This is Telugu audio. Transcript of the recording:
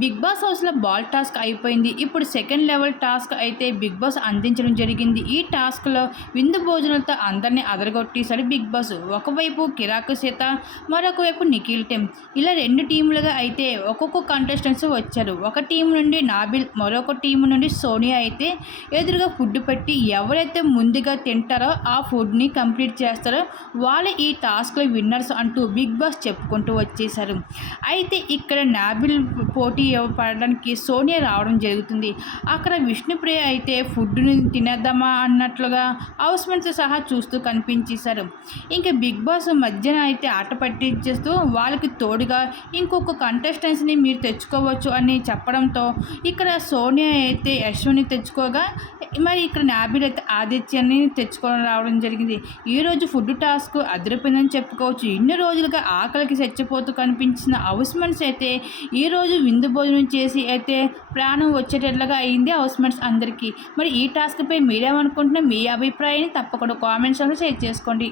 బిగ్ బాస్ హౌస్లో బాల్ టాస్క్ అయిపోయింది. ఇప్పుడు సెకండ్ లెవెల్ టాస్క్ అయితే బిగ్ బాస్ అందించడం జరిగింది. ఈ టాస్క్లో విందు భోజనాలతో అందరినీ అదరగొట్టేశాడు బిగ్ బాస్. ఒకవైపు కిరాకు సీత మరొక వైపు నిఖిల్ టీమ్ ఇలా రెండు టీములుగా అయితే ఒక్కొక్క కంటెస్టెంట్స్ వచ్చారు. ఒక టీం నుండి నాబిల్ మరొక టీం నుండి సోనియా అయితే ఎదురుగా ఫుడ్ పెట్టి ఎవరైతే ముందుగా తింటారో ఆ ఫుడ్ని కంప్లీట్ చేస్తారో వాళ్ళు ఈ టాస్క్లో విన్నర్స్ అంటూ బిగ్ బాస్ చెప్పుకుంటూ వచ్చేశారు. అయితే ఇక్కడ నాబిల్ పోటీ పడడానికి సోనియా రావడం జరుగుతుంది. అక్కడ విష్ణుప్రియ అయితే ఫుడ్ని తినేద్దామా అన్నట్లుగా హౌస్మెంట్స్ సహా చూస్తూ కనిపించేశారు. ఇంకా బిగ్ బాస్ మధ్యన అయితే ఆట పట్టించేస్తూ వాళ్ళకి తోడుగా ఇంకొక కంటెస్టెంట్స్ని మీరు తెచ్చుకోవచ్చు అని చెప్పడంతో ఇక్కడ సోనియా అయితే యశ్వని తెచ్చుకోగా మరి ఇక్కడ నాబిల్ అయితే ఆదిత్యాన్ని తెచ్చుకొని రావడం జరిగింది. ఈరోజు ఫుడ్ టాస్క్ అదిరిపోయిందని చెప్పుకోవచ్చు. ఇన్ని రోజులుగా ఆకలికి చచ్చిపోతూ కనిపించిన హౌస్మెంట్స్ అయితే ఈరోజు విందు భోజనం చేసి అయితే ప్రాణం వచ్చేటట్లుగా అయింది హౌస్ మేట్స్ అందరికీ. మరి ఈ టాస్క్పై మీరేమనుకుంటున్నా మీ అభిప్రాయాన్ని తప్పకుండా కామెంట్స్లో షేర్ చేసుకోండి.